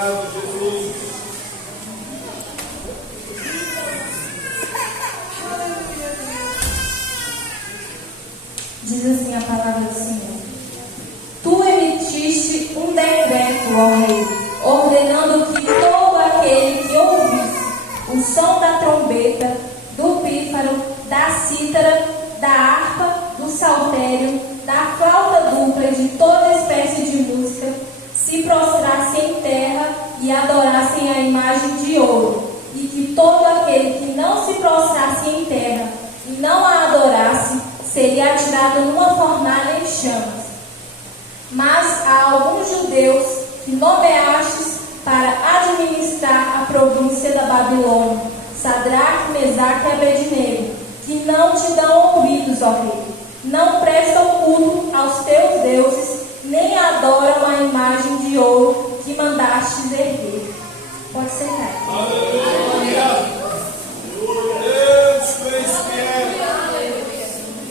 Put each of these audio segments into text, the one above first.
Diz assim a palavra do Senhor: Tu emitiste um decreto, ó rei, ordenando que todo aquele que ouvisse o som da trombeta, do pífaro, da cítara, da harpa, do saltério, da flauta dupla e de toda espécie de música, se prostrasse em terra e adorassem a imagem de ouro, e que todo aquele que não se prostrasse em terra e não a adorasse, seria atirado numa fornalha em chamas. Mas há alguns judeus que nomeastes para administrar a província da Babilônia, Sadraque, Mesaque e Abednego, que não te dão ouvidos, ó rei, não prestam culto aos teus deuses, nem adoram a imagem de ouro que mandastes erguer. Pode sentar. Aleluia! Deus fez fiel.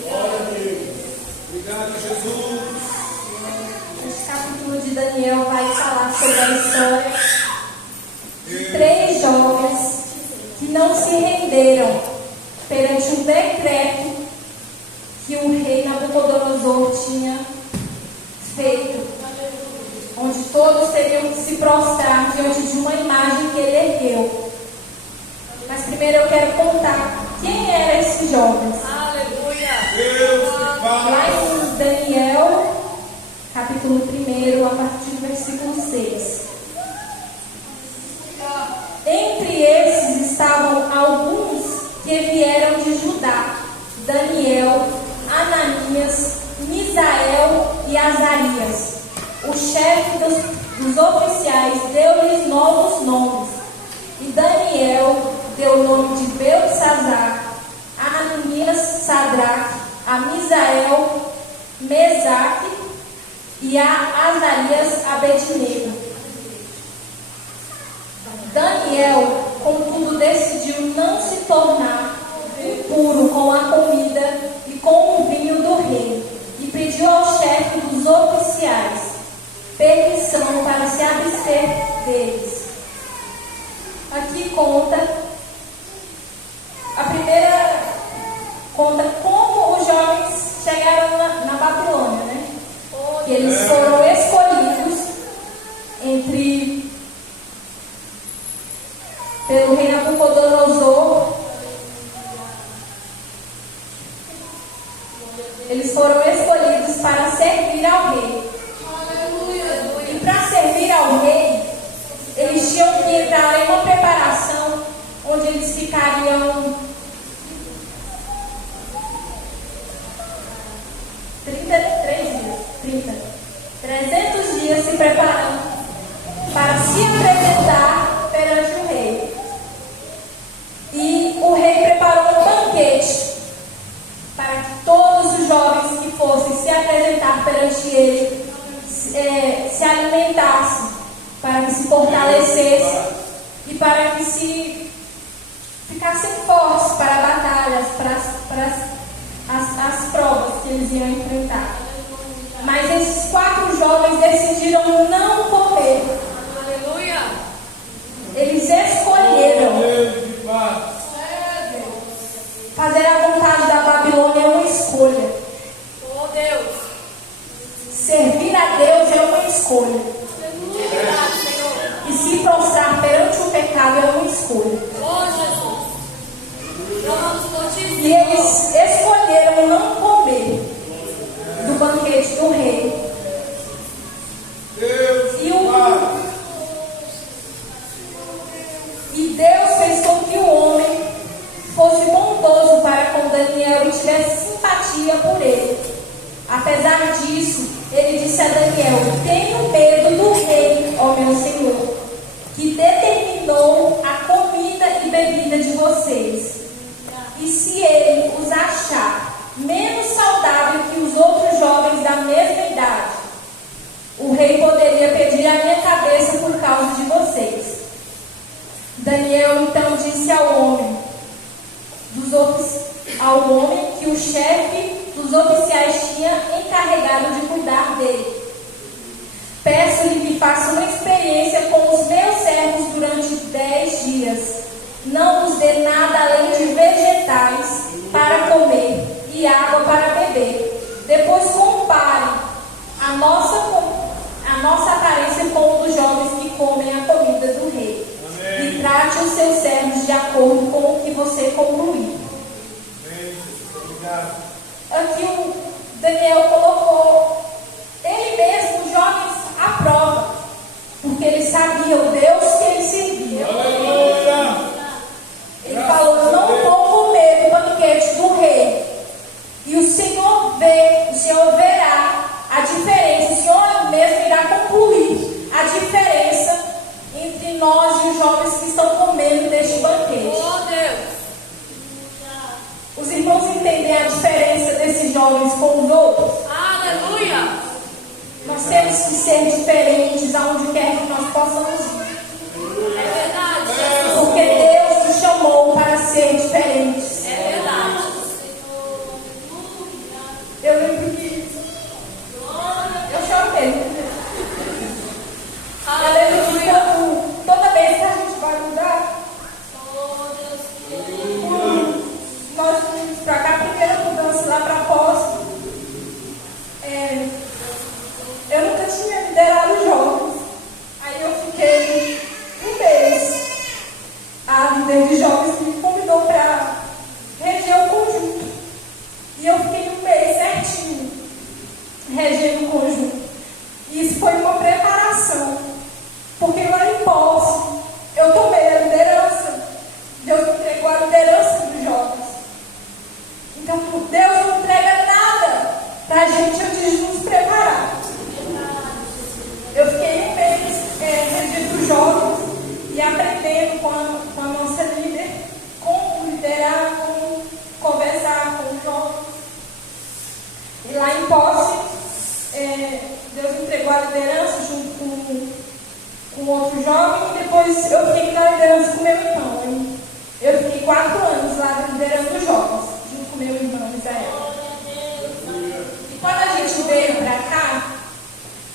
Glória a Deus. Obrigado, Jesus. Esse capítulo de Daniel vai falar sobre a história de 3 jovens que não se renderam perante um decreto que o rei Nabucodonosor tinha feito, onde todos teriam que se prostrar diante de uma imagem que ele ergueu. Mas primeiro eu quero contar quem eram esses jovens. Aleluia! Deus te Lá em Daniel, capítulo 1, a partir do versículo 6. Entre esses estavam alguns que vieram de Judá: Daniel, Ananias, Misael e Azarias. O chefe dos oficiais deu-lhes novos nomes. E Daniel deu o nome de Beltesazar, a Ananias Sadraque, a Misael Mesaque e a Azarias Abednego. Daniel, contudo, decidiu não se tornar impuro com a comida e com o vinho do rei, e pediu ao chefe dos oficiais permissão para se abster deles. Aqui conta, a primeira conta como os jovens chegaram na Babilônia, né? Que eles foram escolhidos pelo rei Nabucodonosor. Eles foram escolhidos para servir ao rei. E para servir ao rei, eles tinham que entrar em uma preparação onde eles ficariam 300 dias se preparando para se apresentar perante o rei. E o rei preparou um banquete para que todos os jovens que fossem se apresentar perante ele se alimentassem, para que se fortalecessem e para que se ficassem fortes para batalhas, para as provas que eles iam enfrentar. Mas esses 4 jovens decidiram não comer. Aleluia! Eles escolheram. Fazer a vontade da Babilônia é uma escolha. Oh Deus! Servir a Deus é uma escolha. E se prostrar perante o pecado é uma escolha. Oh Jesus! E eles escolheram não comer do banquete do rei. E Deus fez com que o homem fosse bondoso para com Daniel e tivesse simpatia por ele. Apesar disso, ele disse a Daniel: tenho medo do rei, ó meu senhor, que determinou a comida e bebida de vocês. E se ele os achar menos saudável que os outros jovens da mesma idade, o rei poderia pedir a minha cabeça por causa de vocês. Daniel então disse ao homem que o chefe dos oficiais tinha encarregado de cuidar dele: peço-lhe que faça uma experiência com os meus acordo com o que você concluir. Amém, Jesus. Obrigado. Aqui o Daniel colocou ele mesmo, os jovens, à prova, porque ele sabia o Deus que ele servia. Aleluia. Ele falou: eu não vou comer o banquete do rei. E o Senhor verá a diferença, o Senhor mesmo irá concluir a diferença entre nós e os jovens que estão comendo deste banquete. Oh, Deus. Os irmãos entendem a diferença desses jovens com os outros? Aleluia. Nós temos que ser diferentes aonde quer que nós possamos ir. É verdade. Porque Deus nos chamou para ser diferentes. É verdade. Eu lembro que eu choro mesmo. Eu lembro que toda vez que a gente vai mudar, nós fomos para cá, a primeira mudança lá para Poço. Eu nunca tinha liderado jovens. Aí eu fiquei um mês. A líder de jovens me convidou para reger o conjunto. E eu fiquei um mês certinho regendo o conjunto. E isso foi uma preparação. Porque lá em Poço, eu tomei a liderança. Deus me entregou a liderança dos jovens. Então, Deus não entrega nada para a gente antes de nos preparar. Eu fiquei um mês regendo os jovens e aprendendo com a nossa líder como liderar, como conversar com os jovens. E lá em Posse, Deus me entregou a liderança junto com outro jovem, e depois eu fiquei na liderança com meu irmão. Eu fiquei 4 anos lá liderando os jovens, junto com meu irmão Israel. E quando a gente veio para cá,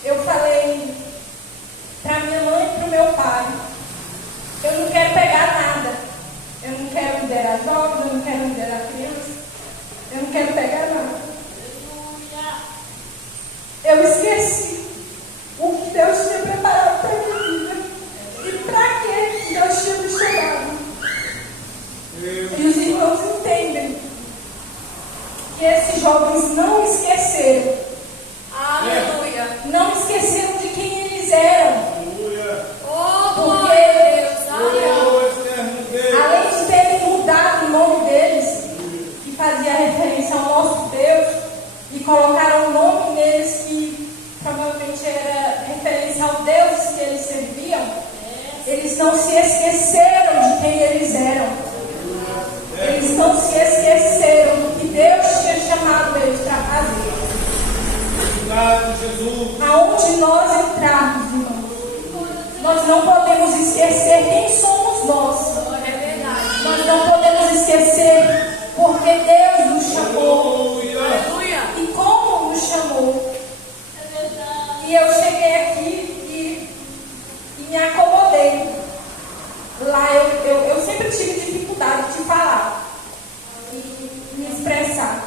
eu falei para minha mãe e para o meu pai: eu não quero pegar nada. Eu não quero liderar jovens, eu não quero liderar crianças. Eu não quero pegar nada. Eu esqueci o que Deus tinha preparado para a minha vida e para que Deus tinha me chamado. E os irmãos entendem que esses jovens não esqueceram. Aleluia. Não esqueceram de quem eles eram. Aleluia. Oh, glória a Deus. Aleluia. Além de terem mudado o nome deles, que fazia referência ao nosso Deus, e colocaram um nome neles que provavelmente era referência ao Deus que eles serviam, eles não se esqueceram de quem eles eram. Eles não se esqueceram do que Deus tinha chamado eles para fazer. Obrigado, Jesus. Aonde nós entrarmos, irmãos, nós não podemos esquecer quem somos nós. É verdade. Nós não podemos esquecer porque Deus nos chamou Aleluia. e como nos chamou. E eu cheguei aqui e me acomodei. Lá eu sempre tive dificuldade de falar e me expressar.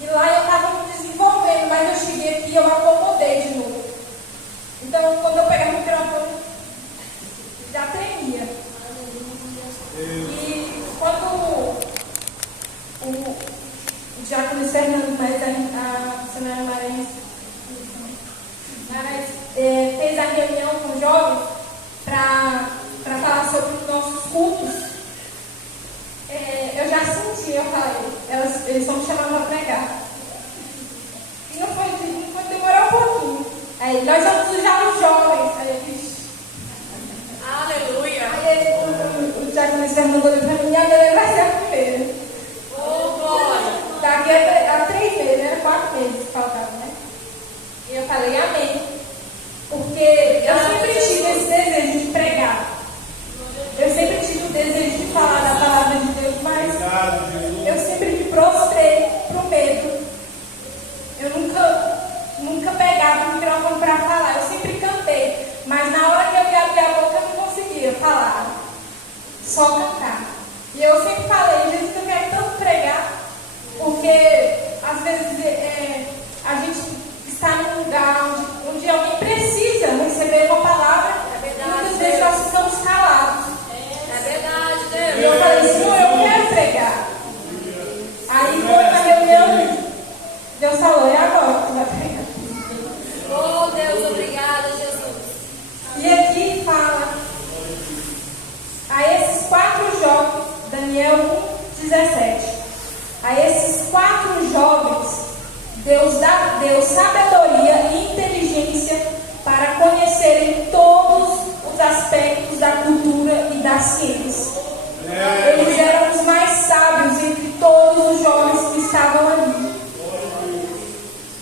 E lá eu estava me desenvolvendo, mas eu cheguei aqui e eu acomodei de novo. Então, quando eu pegava o microfone, já tremia. E quando o diácono Fernando, mas a senhora Maranhão fez a reunião com os jovens para falar sobre os nossos cultos, eu já senti, eu falei, eles vão me chamar para pregar. E não foi demorar um pouquinho. Aí, nós vamos usar os jovens. Aí eu fiz. Aleluia. Aí o diácono Fernando olhou para mim: a Adelaide vai ser a primeira. Oh, glória. Daqui a 3 meses, era 4 meses que faltavam, né? E eu falei: amém. Porque eu sempre tive esse desejo de pregar. Eu sempre tive o desejo de falar da palavra de Deus, mas eu sempre me prostrei pro medo. Eu nunca pegava o microfone para falar. Eu sempre cantei, mas na hora que eu ia abrir a boca eu não conseguia falar. Só cantar. E eu sempre falei: Jesus, eu quero tanto pregar, porque às vezes a gente está num lugar onde alguém precisa receber uma palavra. É verdade, muitas vezes nós ficamos calados. É verdade, E eu Deus. falei: Senhor, da cultura e da ciência. Eles eram os mais sábios entre todos os jovens que estavam ali.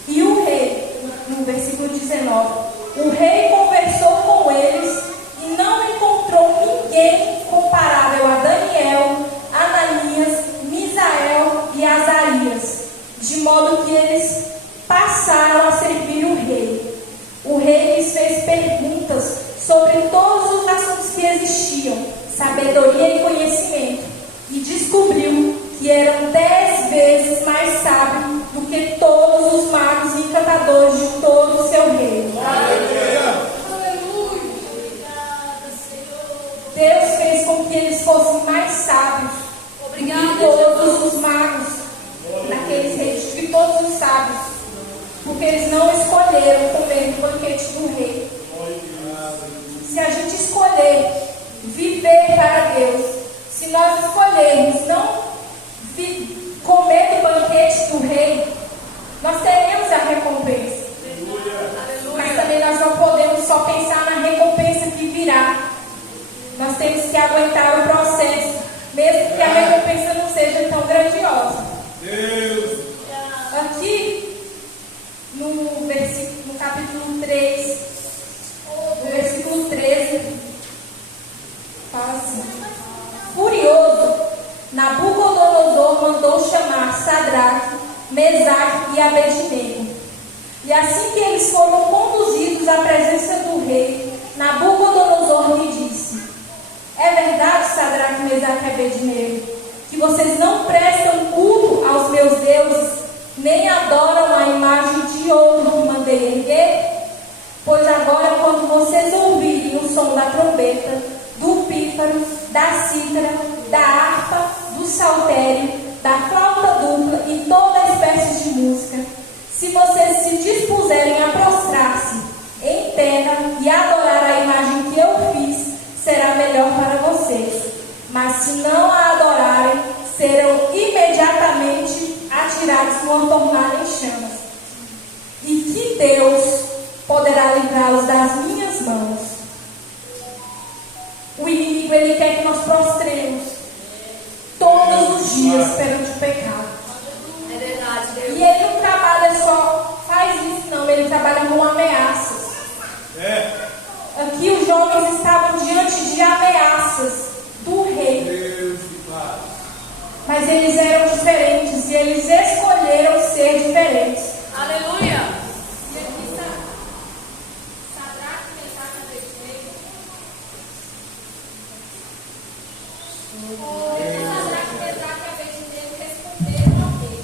E o rei, no versículo 19, o rei conversou com eles e não encontrou ninguém comparável a Daniel, Ananias, Misael e Azarias, de modo que eles passaram a servir o rei. O rei lhes fez perguntas sobre todos os assuntos que existiam, sabedoria e conhecimento, e descobriu que eram 10 vezes mais sábios do que todos os magos e encantadores de todo o seu reino. Deus fez com que eles fossem mais sábios do que todos os magos naqueles reis, de todos os sábios, porque eles não escolheram comer no banquete do rei. Se a gente escolher viver para Deus, se nós escolhermos não comer do banquete do rei, nós teremos a recompensa. Mas também nós não podemos só pensar na recompensa que virá. Nós temos que aguentar o processo, mesmo que a recompensa não seja tão grandiosa. Aqui, no capítulo 3, no versículo 13, fala assim: furioso, Nabucodonosor mandou chamar Sadraque, Mesaque e Abednego. E assim que eles foram conduzidos à presença do rei, Nabucodonosor lhe disse: é verdade, Sadraque, Mesaque e Abednego, que vocês não prestam culto aos meus deuses, nem adoram a imagem de ouro que mandei erguer? Pois agora, quando vocês ouvirem o som da trombeta, do pífaro, da cítara, da harpa, do saltério, da flauta dupla e toda espécie de música, se vocês se dispuserem a prostrar-se em terra e adorar a imagem que eu fiz, será melhor para vocês. Mas se não a adorarem, serão imediatamente atirados numa fornalha em chamas. E que Deus poderá livrá-los das minhas mãos. O inimigo, ele quer que nós prostremos todos os dias perante o pecado. É verdade, Deus. E ele não trabalha só, faz isso não, ele trabalha com ameaças. Aqui os jovens estavam diante de ameaças do rei. Mas eles eram diferentes e eles escolheram ser diferentes. Aleluia. E aqui está Sadraque, Mesaque e Abednego. Sadraque, Mesaque e Abednego responderam ao rei: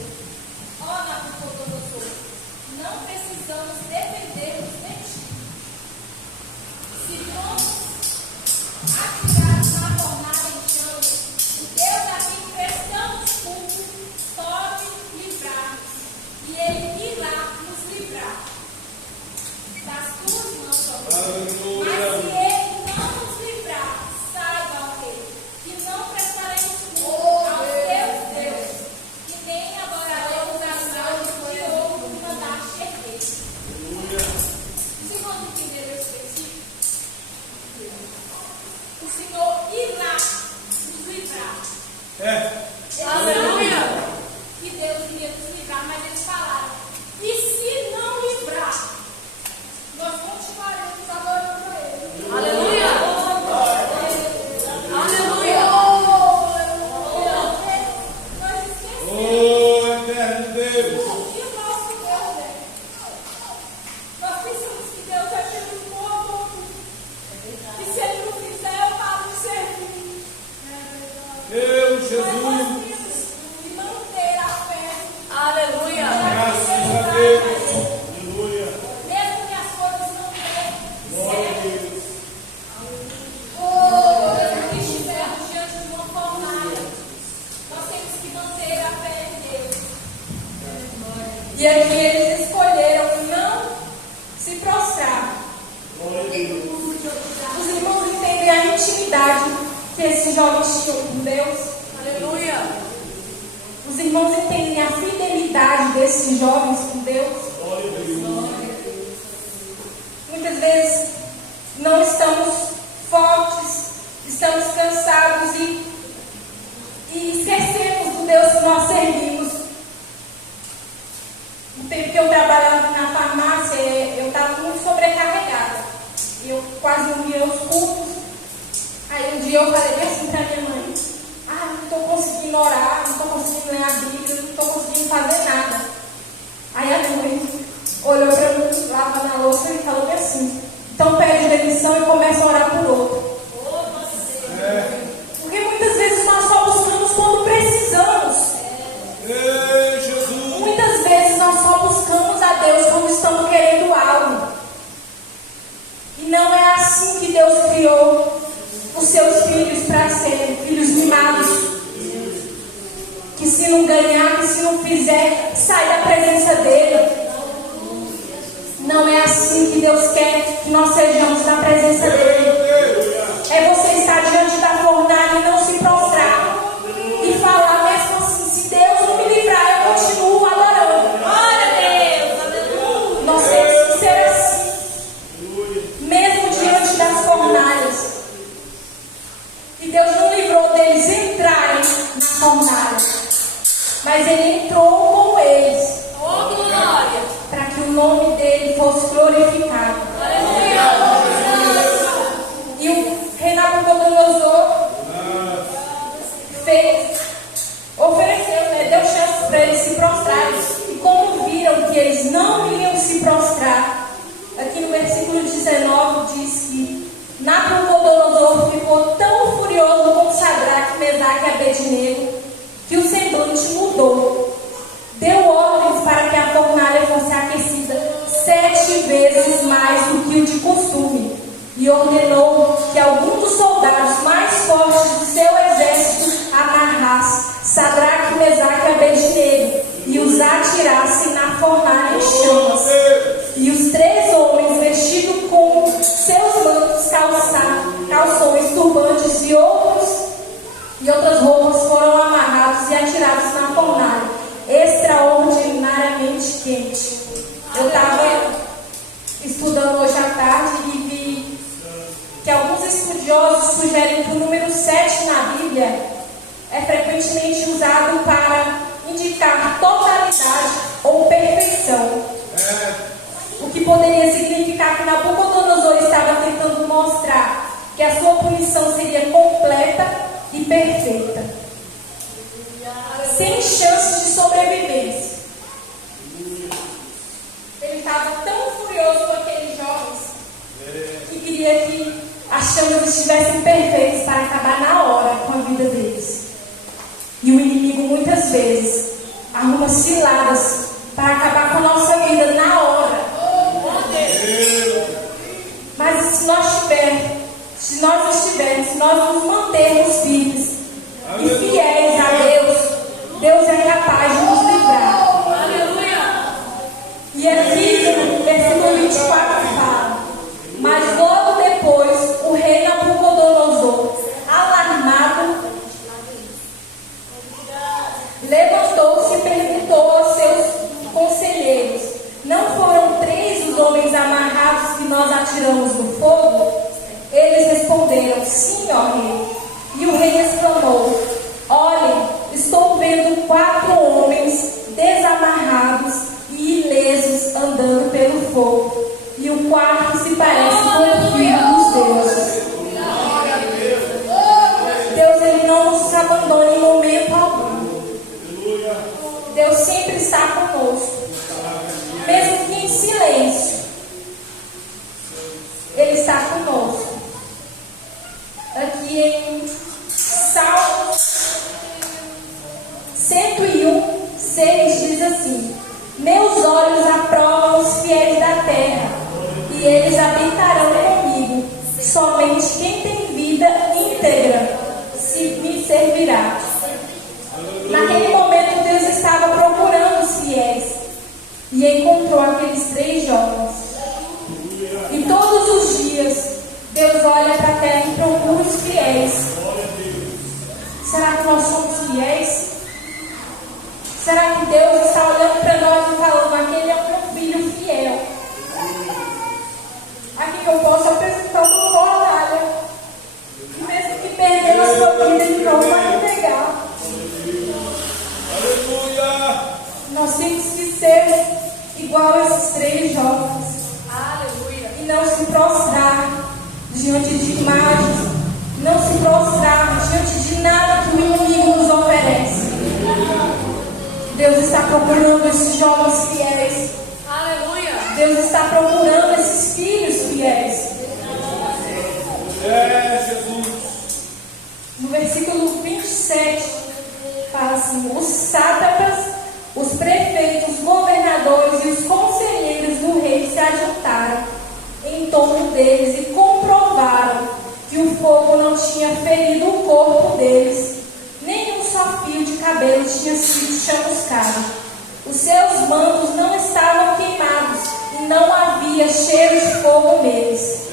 ó Nabucodonosor, não precisamos defender-nos de ti. Se fomos atirados na fornalha em chamas, o Deus a quem prestamos culto pode livrar-nos, e Ele irá nos livrar das tuas mãos, ó Deus. Mas se Ele não nos livrar, saiba, ó Rei, que não prestaremos culto aos teus deuses, e nem adoraremos a imagem de ouro que mandaste erguer. Vocês vão entender esse versículo? O Senhor irá nos livrar. Aleluia. Que Deus iria nos livrar, mas eles falaram: e se não livrar, nós continuaremos adorando a Ele. Aleluia. Aleluia. Nós esquecemos que o nosso Deus é. Nós pensamos que Deus é aquele povo, e se Ele não fizer, eu paro de servir. Mas nós temos que manter a fé. Aleluia. Mesmo que as coisas não deem certo. Mesmo que estivermos diante de uma fornalha, nós temos que manter a fé em Deus. E aqui eles escolheram não se prostrar. Os irmãos entendem a intimidade que esses jovens tinham com Deus. Aleluia. Os irmãos entendem a fidelidade desses jovens com Deus. Muitas vezes não estamos fortes estamos cansados e esquecemos do Deus que nós servimos. No tempo que eu trabalhava na farmácia, eu estava muito sobrecarregada. Eu quase não ia aos cultos. Aí um dia eu falei assim para minha mãe: não estou conseguindo orar, não estou conseguindo ler a Bíblia, não estou conseguindo fazer nada. Aí a minha mãe olhou para mim, lavando a louça e falou assim: então pede demissão e começa a orar por outro. Porque muitas vezes nós só buscamos quando precisamos. Muitas vezes nós só buscamos a Deus quando estamos querendo algo. E não é assim que Deus criou os seus filhos para serem filhos mimados. Que se não ganhar, que se não fizer, sai da presença dele. Não é assim que Deus quer que nós sejamos na presença dele. É você estar diante da fornalha e não se prostrar. E falar mesmo assim: se Deus não me livrar, eu continuo adorando. Glória a Deus, aleluia. Nós temos que ser assim, mesmo diante das fornalhas. E Deus não livrou deles entrarem na fornalha, mas Ele entrou com eles. Oh, glória. Para que o nome dele fosse glorificado. Aleluia. E o rei Nabucodonosor ofereceu, deu chance para eles se prostrarem. E como viram que eles não iriam se prostrar, aqui no versículo 19 diz que Nabucodonosor ficou tão furioso com Sadraque, Mesaque e Abednego que o semblante mudou. Deu ordens para que a fornalha fosse aquecida 7 vezes mais do que o de costume, e ordenou que algum dos soldados mais fortes do seu exército amarrasse Sadraque, Mesaque e Abednego e os atirasse na fornalha em chamas. E os 3 homens, vestidos com seus mantos, calções, turbantes e outras roupas, foram amarrados e atirados na fornalha, extraordinariamente quente. Eu estava estudando hoje à tarde e vi que alguns estudiosos sugerem que o número 7 na Bíblia é frequentemente usado para indicar totalidade ou perfeição. O que poderia significar que Nabucodonosor estava tentando mostrar que a sua punição seria completa e perfeita, sem chance de sobrevivência. Ele estava tão furioso com aqueles jovens que queria que as chamas estivessem perfeitas para acabar na hora com a vida deles. E o inimigo muitas vezes arruma ciladas para acabar com a nossa vida na hora. Mas se nós estivermos, se nós nos mantermos firmes e fiéis a Deus, Deus é capaz de nos livrar. Aleluia. E aqui no versículo 24 fala: mas logo depois o rei Nabucodonosor, alarmado, levantou-se e perguntou aos seus conselheiros: não foram 3 os homens amarrados que nós atiramos no fogo? Eles responderam: sim, ó rei. E o rei exclamou: olhem, estou vendo 4 homens desamarrados e ilesos andando pelo fogo, e o quarto se parece com o filho dos deuses. Deus, Ele não nos abandona em momento algum. Deus sempre está conosco, mesmo que em silêncio. Ele está conosco. Aqui em Salmo 101:6 diz assim: meus olhos aprovam os fiéis da terra, e eles habitarão comigo. Somente quem tem vida íntegra me servirá. Naquele momento Deus estava procurando os fiéis e encontrou aqueles 3 jovens. E todos os dias Deus olha para a terra e procura os fiéis. Será que nós somos fiéis? Será que Deus está olhando para nós e falando: aquele é o meu filho fiel? Aqui que eu posso apresentar uma fornalha. E mesmo que sua vida, Ele não vai entregar. Aleluia. Nós temos que ser igual a esses 3 jovens Aleluia. e não se prostrar diante de imagens, não se prostrar diante de nada que o inimigo nos oferece. Deus está procurando esses jovens fiéis. Aleluia. Deus está procurando esses filhos fiéis. Jesus. No versículo 27, fala assim: os sátrapas, os prefeitos, os governadores e os conselheiros do rei se ajuntaram em torno deles e comprovaram que o fogo não tinha ferido o corpo deles, nem um só fio de cabelo tinha sido chamuscado. Os seus mantos não estavam queimados e não havia cheiro de fogo neles.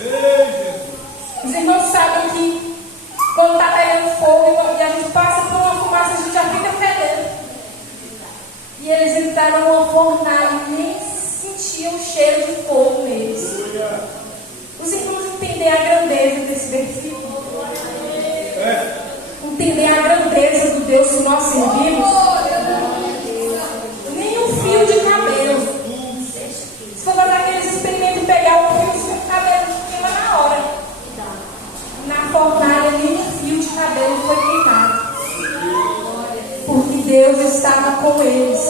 Os irmãos sabem que quando está pegando fogo e a gente passa por uma fumaça, a gente já fica fedendo. E eles entraram numa fornalha e nem sentiam o cheiro de fogo neles. Os irmãos entendem a grandeza desse versículo? Entender a grandeza do Deus que nós servimos? Nem um fio de cabelo. Se for fazer aqueles experimentos, pegar um fio de cabelo, queima na hora. Na fornalha, nem um fio de cabelo foi queimado. Porque Deus estava com eles.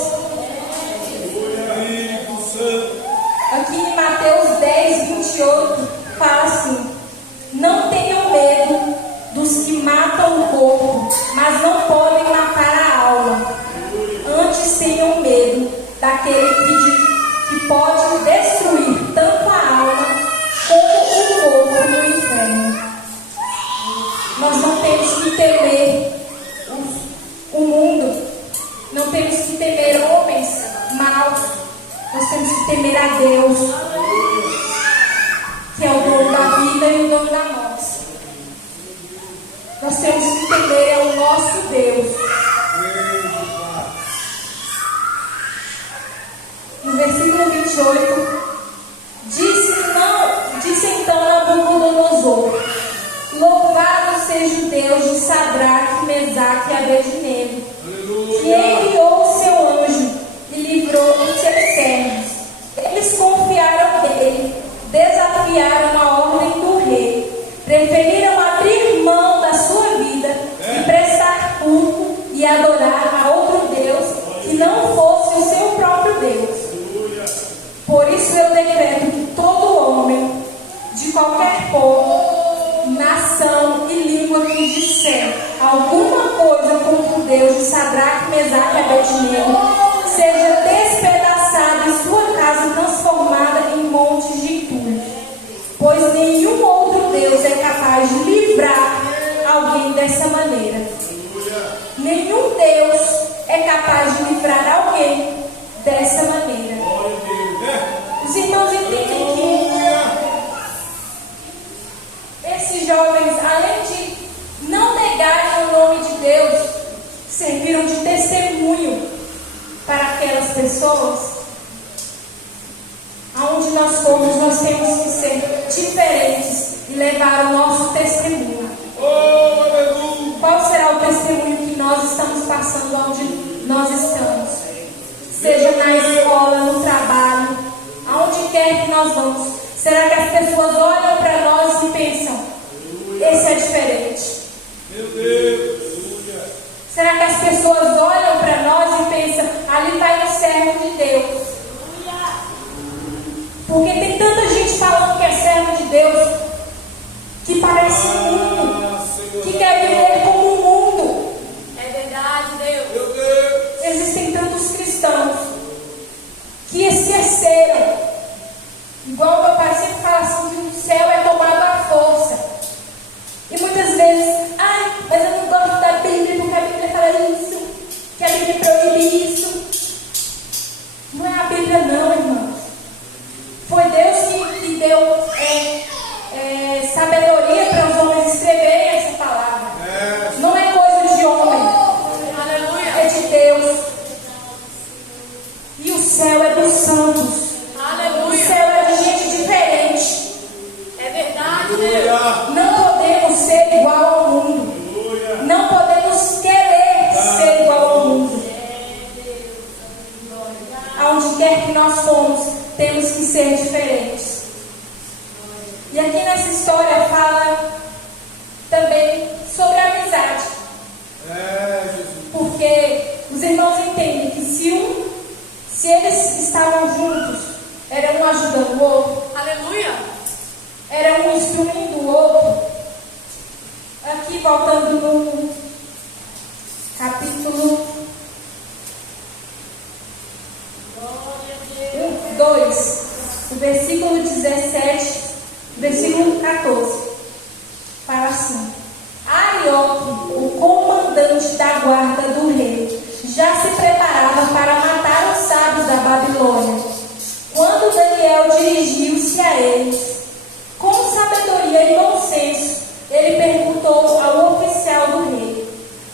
Aqui em Mateus 10, 28, fala assim: não tenham medo dos que matam o corpo, mas não podem matar a alma. Antes tenham medo daquele que pode destruir tanto a alma como o corpo no inferno. Nós não temos que temer o mundo, não temos que temer homens maus, nós temos que temer a Deus, que é o dono da vida e o dono da morte. Nós temos que temer o nosso Deus. No versículo 28, disse então Nabucodonosor: louvado seja o Deus de Sadraque, Mesaque e Abednego, que enviou o seu anjo e livrou os seus servos. Eles confiaram nele, desafiaram a ordem do rei, preferiram abrir mão da sua vida e prestar culto e adorar a outro Deus que não fosse o seu próprio Deus. Por isso eu decreto que todo homem, de qualquer povo, nação e língua que disser alguma coisa contra o Deus de Sadraque, Mesaque e Abednego, seja despedaçada e sua casa transformada em montes de entulho. Pois nenhum outro Deus é capaz de livrar alguém dessa maneira. Nenhum Deus é capaz de livrar alguém dessa maneira. Os irmãos entendem que esses jovens, além de não negarem o nome de Deus, serviram de testemunho para aquelas pessoas. Aonde nós formos, nós temos que ser diferentes e levar o nosso testemunho. Qual será o testemunho que nós estamos passando onde nós estamos? Seja na escola, no trabalho, aonde quer que nós vamos. Será que as pessoas olham para nós e pensam: esse é diferente? Meu Deus. Será que as pessoas olham para nós e pensam: ali está o servo de Deus? Porque tem tanta gente falando que é servo de Deus, que parece mundo, que quer viver como o mundo. É verdade, Deus. Meu Deus. Existem tantos cristãos que esqueceram, igual meu pai sempre fala assim, que o céu se eles estavam juntos, era um ajudando o outro, Aleluia. era um instruindo o outro. Aqui voltando no capítulo 2, o versículo 17, versículo 14, fala assim: Arioque, o comandante da guarda do rei, já se preparava para matar os sábios da Babilônia. Quando Daniel dirigiu-se a eles, com sabedoria e bom senso, ele perguntou ao oficial do rei: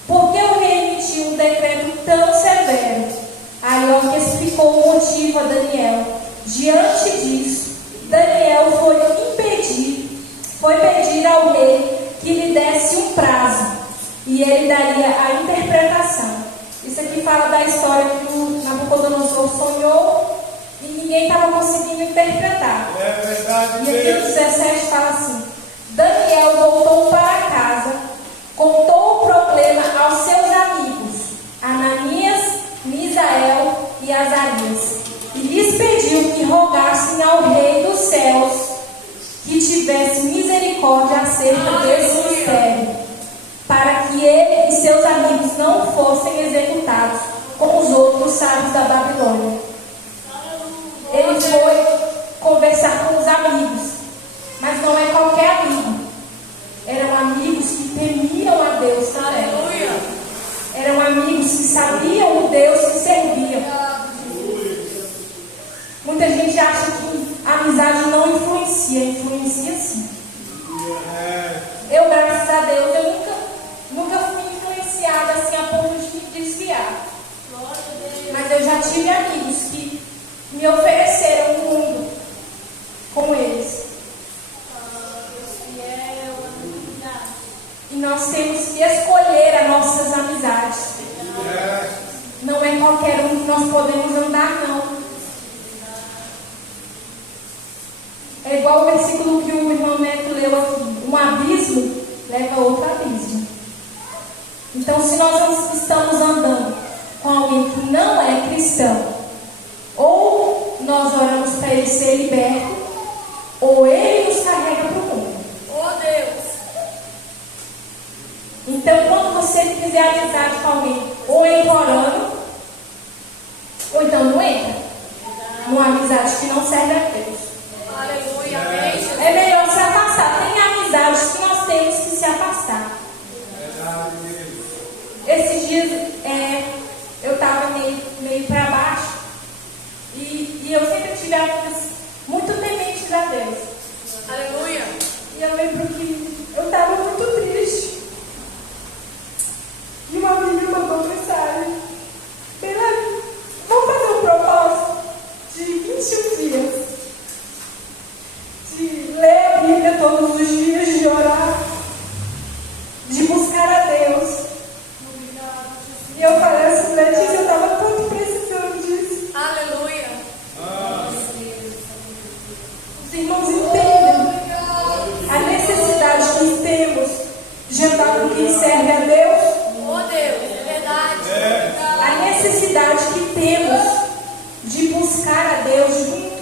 por que o rei emitiu um decreto tão severo? Arioque explicou o motivo a Daniel. Diante disso, Daniel foi pedir ao rei que lhe desse um prazo, e ele daria a interpretação. Isso aqui fala da história que o Nabucodonosor sonhou e ninguém estava conseguindo interpretar. É verdade. E aqui no 17 fala assim: Daniel voltou para casa, contou o problema aos seus amigos, Ananias, Misael e Azarias, e lhes pediu que rogassem ao Rei dos céus que tivesse misericórdia acerca desse mistério, para que ele e seus amigos não fossem executados como os outros sábios da Babilônia. Ele foi conversar com os amigos, mas não é qualquer amigo. Eram amigos que temiam a Deus também. Aleluia. Eram amigos que sabiam o Deus que serviam. Muita gente acha que a amizade não influencia. Influencia sim. Eu, graças a Deus, eu nunca fui influenciada assim a ponto de me desviar. Mas eu já tive amigos que me ofereceram o mundo com eles. E nós temos que escolher as nossas amizades. Não é qualquer um que nós podemos andar, não. É igual o versículo que o irmão Neto leu aqui: um abismo leva a outro abismo. Então, se nós estamos andando com alguém que não é cristão, ou nós oramos para ele ser liberto, ou ele nos carrega para o mundo. Oh Deus. Então, quando você fizer amizade com alguém, ou entra orando, ou então não entra numa amizade que não serve a Deus. Aleluia. Amém, Jesus. É melhor se afastar. Tem amizades que nós temos que se afastar. Esses dias eu estava meio para baixo, e eu sempre tive amigas muito tementes a Deus. Aleluia. E eu lembro que eu estava muito triste. E uma amiga me mandou mensagem: Beleza, vamos fazer um propósito de 21 dias. De ler a Bíblia todos os dias, de orar, de buscar a Deus. E eu falei assim: Letícia, eu estava tanto precisando disso. Aleluia. Os irmãos entendem a necessidade que temos de andar com quem serve a Deus. Oh Deus, é verdade. A necessidade que temos de buscar a Deus juntos.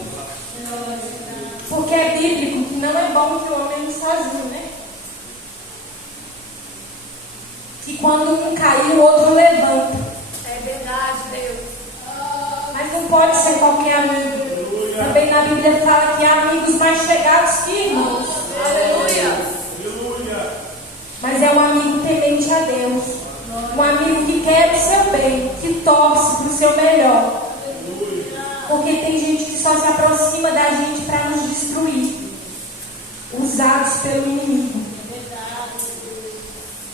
Porque é bíblico que não é bom que o homem ande sozinho, né? Que quando um cair, o outro levanta. É verdade, Deus. Mas não pode ser qualquer amigo. Também na Bíblia fala que há amigos mais chegados que irmãos. Aleluia. Mas é um amigo temente a Deus. Um amigo que quer o seu bem, que torce para o seu melhor. Porque tem gente que só se aproxima da gente para nos destruir. Usados pelo inimigo.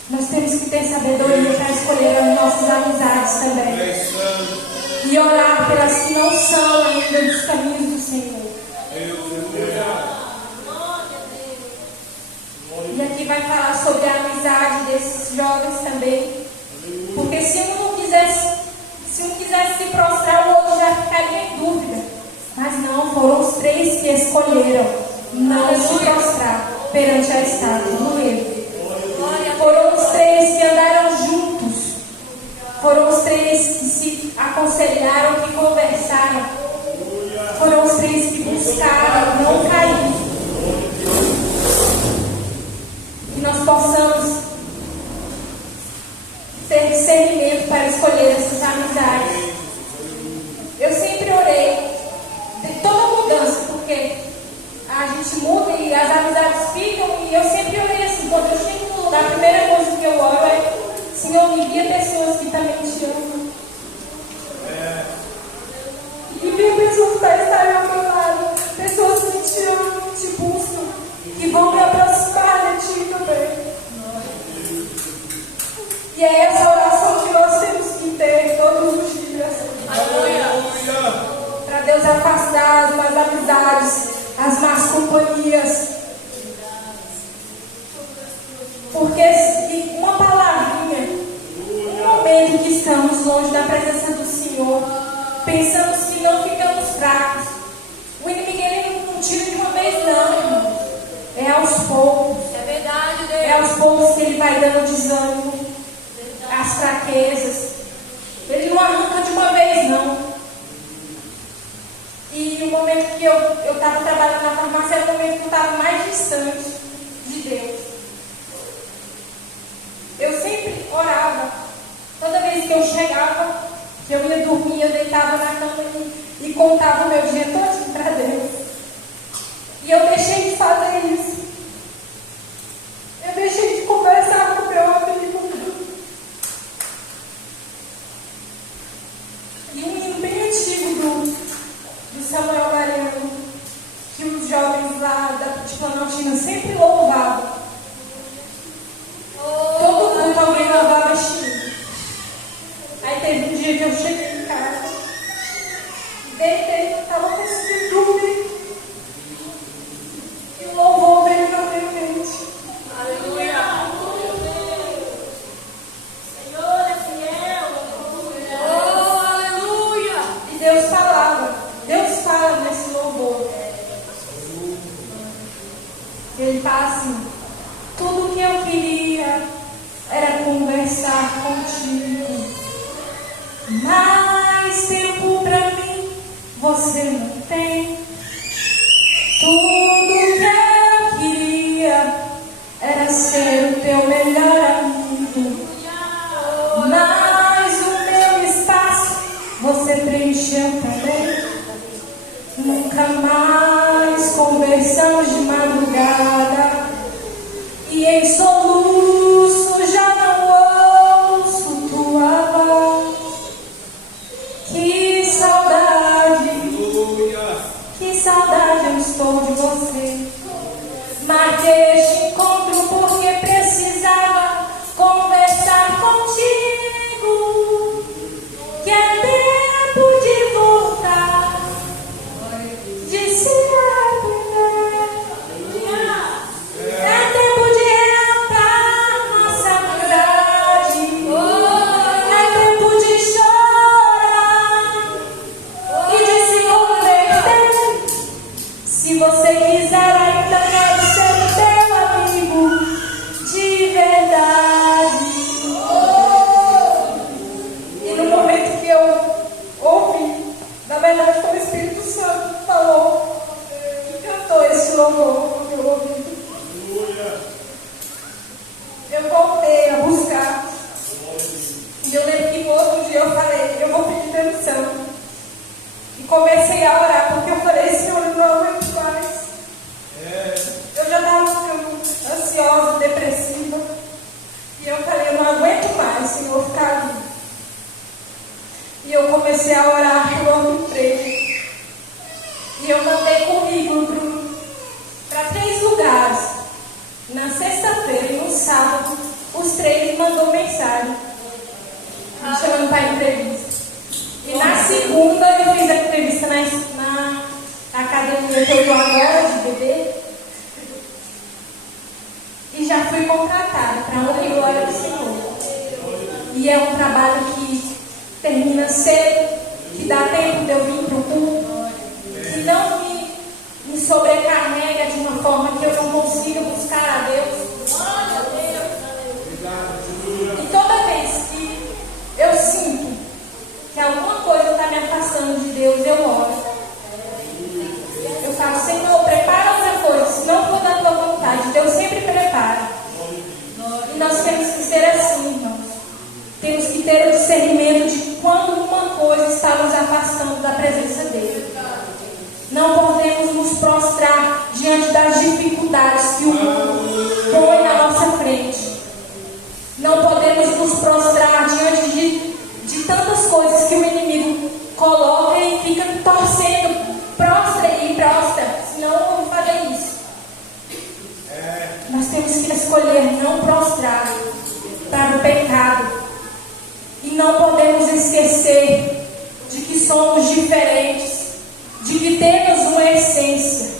Nós temos que ter sabedoria para escolher as nossas amizades também. E orar pelas que não são ainda dos caminhos do Senhor. E aqui vai falar sobre a amizade desses jovens também. Porque se um quisesse se prostrar, o outro já ficaria em dúvida. Mas não, foram os três que escolheram não se prostrar perante a estátua do rei. Foram os três que andaram juntos. Foram os três que se aconselharam buscar não cair. Que nós possamos ter discernimento para escolher essas amizades. Eu sempre orei de toda mudança, porque a gente muda e as amizades ficam, e eu sempre orei assim, quando eu chego no lugar, a primeira coisa que eu oro é: Senhor, me envia pessoas que também te amam. E envia pessoas para estarem ao meu lado, pessoas que te amam, te buscam, que vão me aproximar de ti também. E é essa oração que nós temos que ter todos os dias. Para Deus afastar as más amizades, as más companhias. Porque uma palavrinha, um momento que estamos longe da presença do Senhor, pensamos que não ficamos fracos. O inimigo ele não tira de uma vez, não, irmão. É aos poucos. É verdade, Deus. É aos poucos que ele vai dando desânimo, as fraquezas. Ele não arranca de uma vez, não. E o momento que eu estava trabalhando na farmácia era o momento que eu estava mais distante de Deus. Eu sempre orava. Toda vez que eu chegava, que eu ia dormir, eu deitava na cama e contava o meu dia todo para Deus. E eu deixei de fazer isso. Eu deixei de conversar com o meu amigo. E um hino bem antigo do Samuel Mariano, que os jovens lá de Planaltina sempre louvavam. Todo mundo alguém louvava este hino. Aí teve um dia que eu cheguei em casa, deitei, estava conseguindo dormir. E o louvor veio na minha mente. Aleluia. Senhor é fiel. Oh, aleluia. E Deus falava. Deus fala nesse louvor. Ele fala assim: tudo que eu queria era conversar contigo. Mais tempo pra mim você não tem. Tudo que eu queria era ser o teu melhor amigo. Mas o meu espaço você preencheu também. Nunca mais conversamos de madrugada, e em soluço já não ouço tua voz. Que saudade eu estou de você. Marquei este encontro porque precisava conversar contigo. Que é tempo de voltar, de se arrepender. É tempo de reatar nossa amizade. É tempo de chorar e de se converter. Se você quiser, ainda quero ser o teu amigo de verdade. E no momento que eu ouvi, na verdade foi o Espírito Santo que falou, que cantou esse louvor no meu ouvido. Eu voltei a buscar. E eu lembro que no outro dia eu falei: eu vou pedir demissão. E comecei a orar, porque eu falei: Senhor, eu não aguento mais. Eu já estava ficando ansiosa, depressiva. E eu falei: eu não aguento mais, Senhor, ficar ali. E eu comecei a orar por outro emprego. E eu mandei currículo para 3 lugares. Na sexta-feira e no sábado, os 3 mandou mensagem me chamando para entrevista. E na segunda eu fiz a entrevista na academia que eu estou agora de bebê. E já fui contratada para honra e glória do Senhor. E é um trabalho que termina cedo, que dá tempo de eu vir para o culto, que não me sobrecarrega de uma forma que eu não consiga buscar a Deus. E toda vez que eu sinto que alguma coisa está me afastando de Deus, eu oro. Eu falo: presença dele. Não podemos nos prostrar diante das dificuldades que o mundo põe na nossa frente. Não podemos nos prostrar diante de tantas coisas que o inimigo coloca e fica torcendo. Prostra e prostra, senão eu não vou fazer isso. Nós temos que escolher não prostrar para o pecado. E não podemos esquecer de que somos diferentes, de que temos uma essência,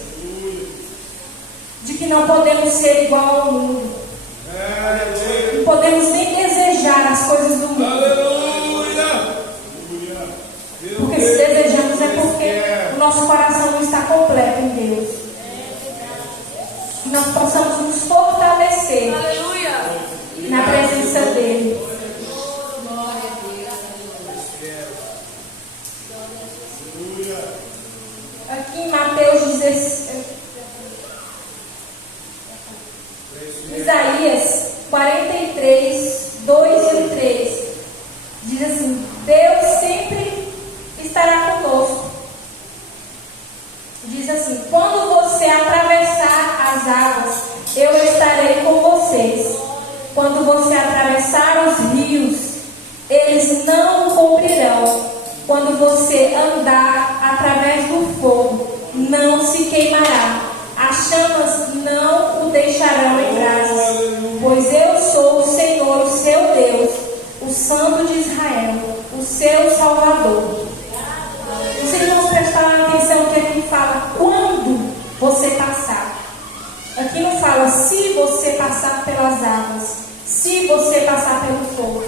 de que não podemos ser igual ao mundo. Não podemos nem desejar as coisas do mundo. Porque se desejamos é porque o nosso coração não está completo em Deus. Que nós possamos nos fortalecer na presença dele. Aqui em Mateus 16, Isaías 43, 2 e 3 diz assim: Deus sempre estará conosco. Diz assim: quando você atravessar as águas, eu estarei com vocês. Quando você atravessar os rios, eles não o cobrirão. Quando você andar através do fogo, não se queimará. As chamas não o deixarão em brasas. Pois eu sou o Senhor, o seu Deus, o Santo de Israel, o seu Salvador. Os irmãos prestaram atenção que aqui fala quando você passar. Aqui não fala se você passar pelas águas, se você passar pelo fogo.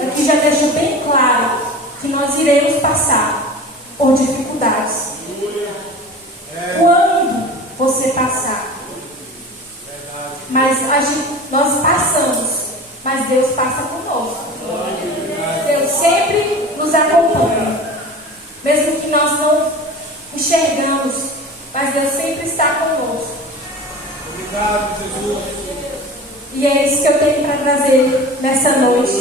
Aqui já deixa bem claro que nós iremos passar por dificuldades. Quando você passar. Mas nós passamos, mas Deus passa conosco. Deus sempre nos acompanha. Mesmo que nós não enxergamos, mas Deus sempre está conosco. Obrigado, Jesus. E é isso que eu tenho para trazer nessa noite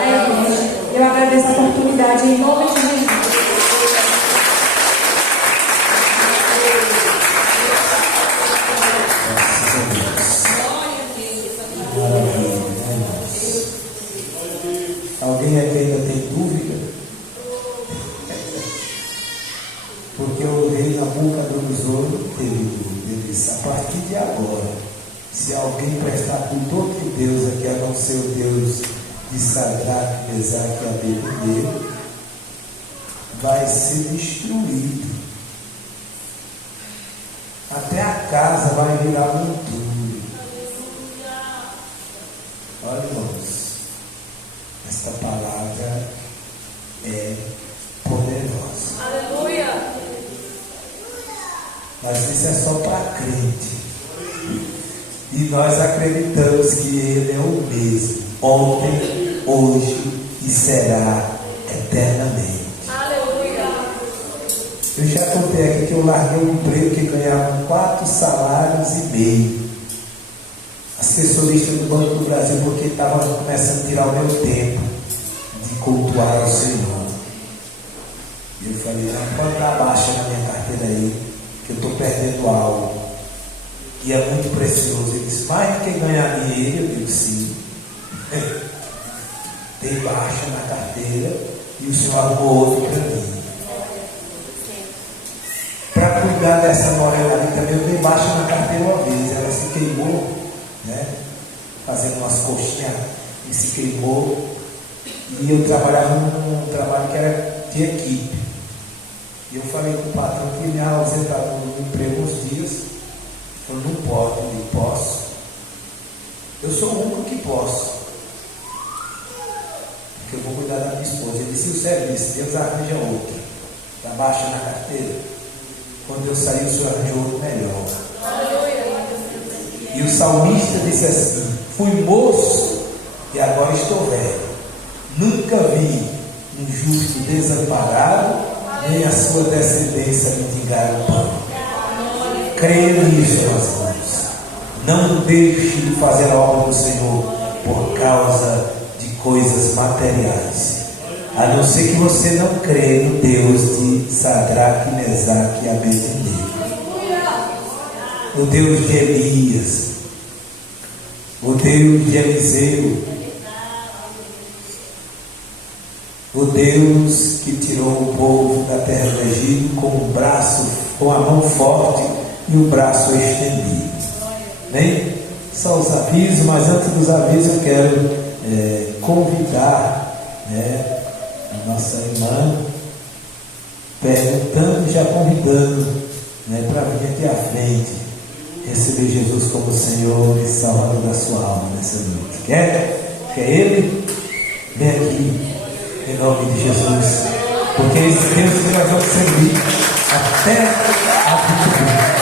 à igreja. Eu agradeço a oportunidade em nome de Jesus. Alguém aqui ainda tem dúvida? Porque o rei Nabucodonosor teve dúvida. Ele disse: a partir de agora, se alguém prestar culto a outro Deus aqui, a não ser o Deus de Sadraque, Mesaque e Abednego, vai ser destruído. Até a casa vai virar monturo. Olha, irmãos, esta palavra é poderosa. Aleluia. Mas isso é só para crente. E nós acreditamos que Ele é o mesmo, ontem, hoje e será eternamente. Aleluia. Eu já contei aqui que eu larguei um emprego que ganhava 4 salários e meio. Assessorista do Banco do Brasil, porque estava começando a tirar o meu tempo de cultuar ao Senhor. E eu falei: não, pode dar baixa na minha carteira aí, que eu estou perdendo algo. E é muito precioso. Ele disse: mais do que ganhar dinheiro? Eu digo: sim. Dei baixa na carteira e o Senhor arrumou outro para mim. Para cuidar dessa morena ali também, eu dei baixa na carteira uma vez. Ela se queimou, né? Fazendo umas coxinhas e se queimou. E eu trabalhava num trabalho que era de equipe. E eu falei com o patrão que me ausentava no emprego uns dias. Eu não posso, eu posso. Eu sou o único que posso. Porque eu vou cuidar da minha esposa. Ele disse: o serviço, Deus arranja outro. Dá baixa na carteira. Quando eu saí, o Senhor arranjou outro melhor. E o salmista disse assim: fui moço e agora estou velho. Nunca vi um justo desamparado, nem a sua descendência mendigar o pão. Creia nisso, meus irmãos. Não deixe de fazer a obra do Senhor por causa de coisas materiais. A não ser que você não crê no Deus de Sadraque, Mesaque e Abednego. O Deus de Elias. O Deus de Eliseu. O Deus que tirou o povo da terra do Egito com o braço, com a mão forte e o braço estendido. Bem, só os avisos, mas antes dos avisos eu quero convidar a nossa irmã, perguntando, já convidando para vir aqui à frente, receber Jesus como Senhor e Salvador da sua alma nessa noite. Quer? Quer Ele? Vem aqui, em nome de Jesus, porque esse Deus que nós vamos servir até a vida.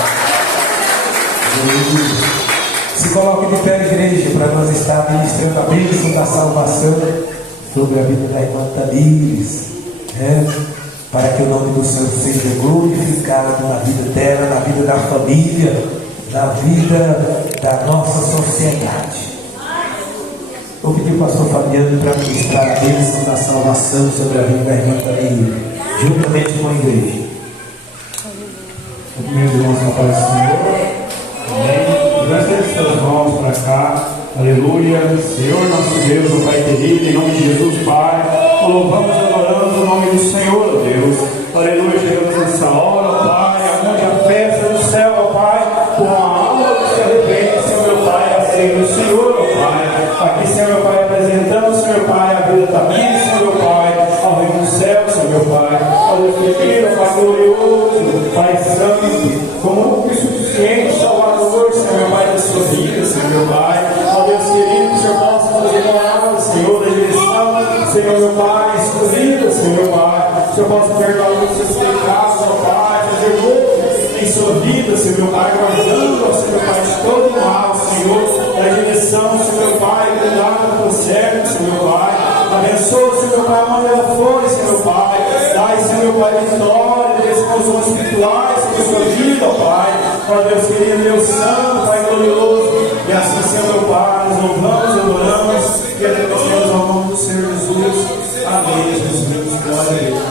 Se coloque de pé, igreja, para nós estar ministrando a bênção da salvação sobre a vida da irmã Tamires, para que o nome do Senhor seja glorificado na vida dela, na vida da família, na vida da nossa sociedade. Vou pedir ao pastor Fabiano para ministrar a bênção da salvação sobre a vida da irmã Tamires, juntamente com a igreja. Meus irmãos, na paz do Senhor. Amém. Levante suas mãos para cá. Aleluia. Senhor nosso Deus, o Pai querido, em nome de Jesus, Pai, louvamos e adoramos o nome do Senhor, ó Deus. Aleluia. Chegamos nessa hora, ó Pai, onde a festa do céu, ó Pai, com a alma que se arrepende, Senhor meu Pai, a ceia do Senhor, ó Pai. Aqui, Senhor meu Pai, apresentamos, Senhor meu Pai, a vida da minha, Senhor meu Pai, ao reino do céu, Senhor meu Pai, ao Deus querido, Pai glorioso, Pai santo, como o suficiente Salvador, Senhor meu Pai, da sua vida, Senhor meu Pai. Ó Deus querido, que o Senhor possa fazer morada, Senhor, da direção, Senhor meu Pai, escolhida, Senhor meu Pai. Que o Senhor possa perdoar os seus pecados, ó Pai, fazer novo em sua vida, Senhor meu Pai, guardando, ó Senhor meu Pai, de todo mal, Senhor, da direção, Senhor meu Pai, cuidado do teu servo, Senhor meu Pai. Abençoa, Senhor meu Pai, onde ela for, Senhor meu Pai. Dai, Senhor meu Pai, vitória, explosões espirituais sobre a sua vida, ó Pai. Ó Deus querido, Deus santo, Pai glorioso. E assim, Senhor meu Pai, nós louvamos, adoramos e agradecemos ao nome do Senhor Jesus. Amém, Jesus. Glória a Deus.